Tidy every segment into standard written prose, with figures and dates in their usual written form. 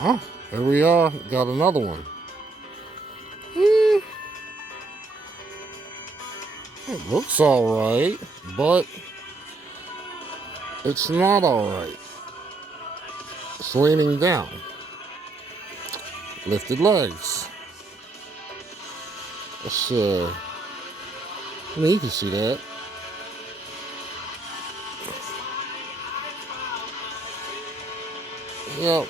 Oh, here we are. Got another one. Hmm, it looks alright, but it's not alright. It's leaning down. Lifted legs. Let's, I mean, you can see that. Yep.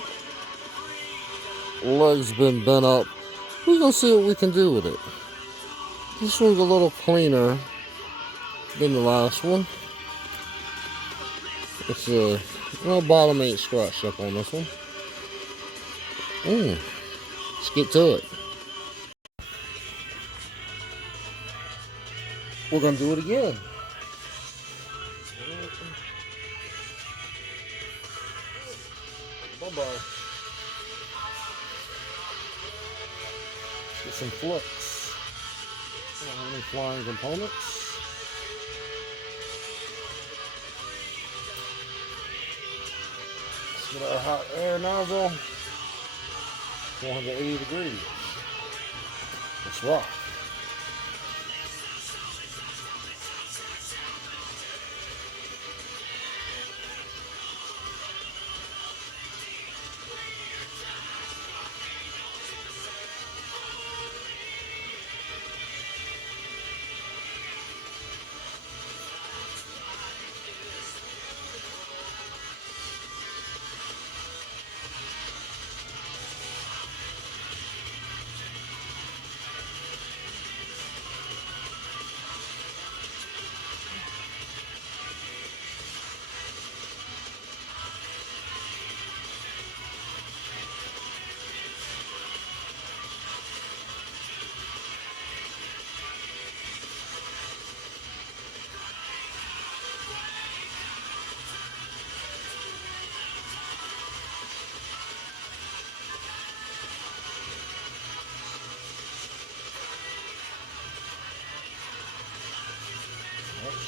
Legs been bent up. We're gonna see what we can do with it. This one's a little cleaner than the last one. It's well, bottom ain't scratched up on this one. Let's get to it. We're gonna do it again. Bye bye. Get some flicks. Any flying components? Let's get our hot air nozzle. 480 degrees. Let's rock.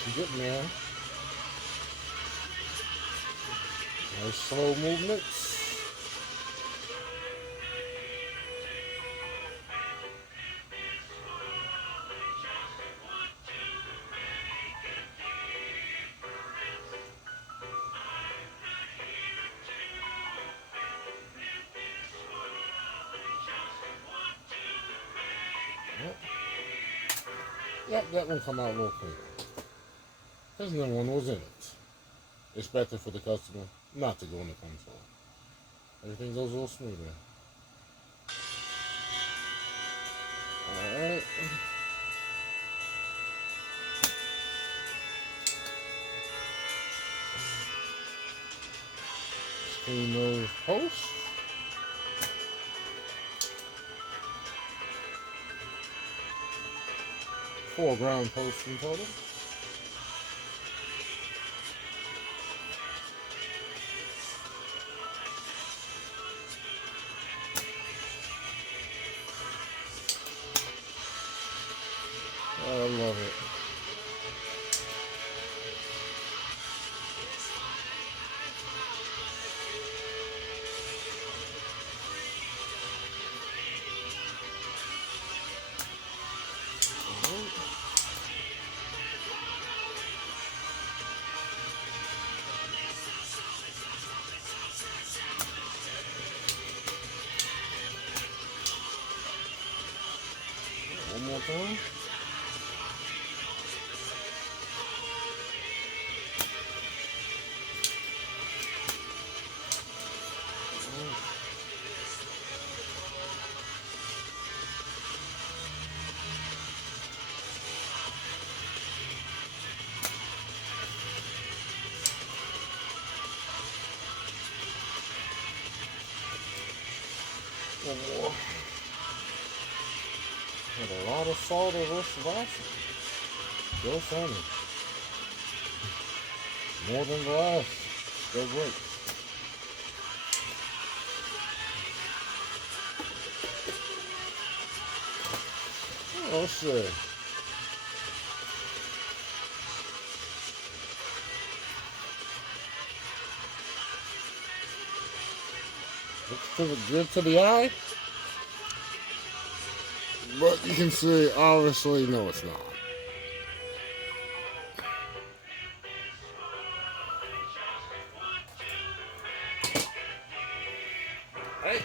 She's getting there. Nice slow movements. Yep, that one come out a little cleaner. Because no one was in it. It's better for the customer not to go in the console. Everything goes a little smoother. Alright. Clean those posts. 4 ground posts in total. I love it. One more time. One more. Had a lot of salt over this last. Still funny. More than the last. Still great. Oh, let's see. Looks good to the eye. But you can see, obviously, no, it's not. Right.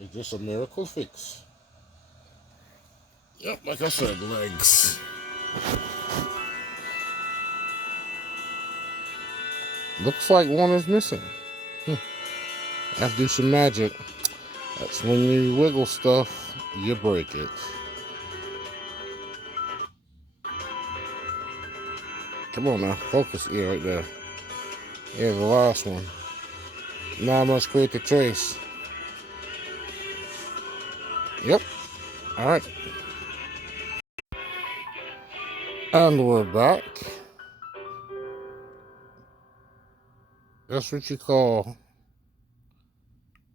It's just a miracle fix. Yep, like I said, legs. Looks like one is missing. After some magic, that's when you wiggle stuff, you break it. Come on now, focus. Yeah, right there. Yeah, the last one. Now I must create the trace. Yep. Alright. And we're back. That's what you call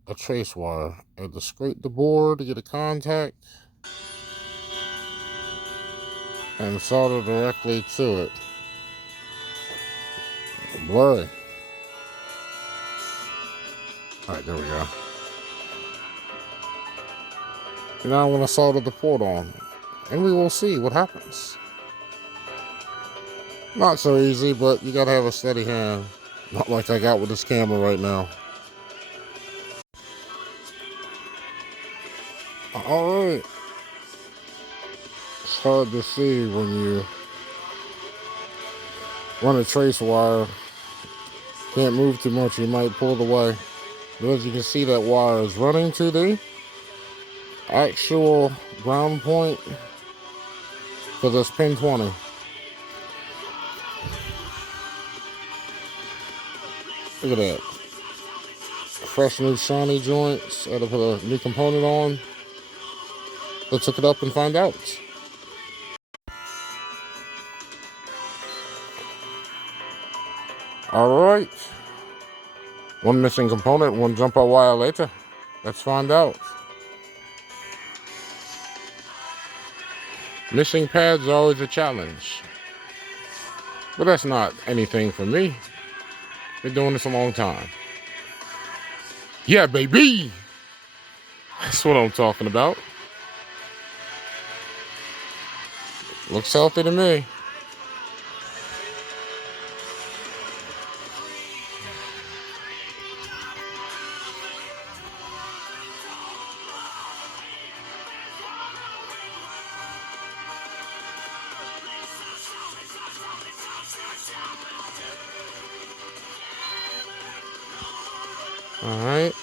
a trace wire. I had to scrape the board to get a contact and solder directly to it. Blurry. Alright, there we go. Now I'm going to solder the port on, and we will see what happens. Not so easy, but you got to have a steady hand. Not like I got with this camera right now. Alright. It's hard to see when you run a trace wire. Can't move too much, you might pull it away. But as you can see, that wire is running to the actual ground point for this pin 20. Look at that. Fresh new shiny joints. I had to put a new component on. Let's hook it up and find out. Alright. One missing component, one jump out wire later. Let's find out. Missing pads are always a challenge. But that's not anything for me. Been doing this a long time. Yeah, baby! That's what I'm talking about. Looks healthy to me. Alright.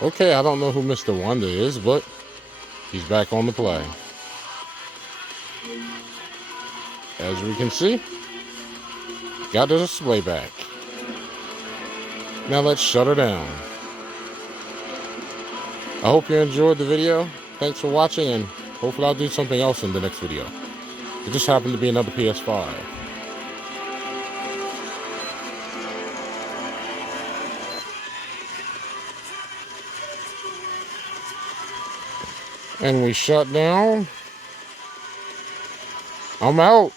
Okay, I don't know who Mr. Wonder is, but he's back on the play. As we can see, got the display back. Now let's shut her down. I hope you enjoyed the video. Thanks for watching, and hopefully I'll do something else in the next video. It just happened to be another PS5. And we shut down. I'm out.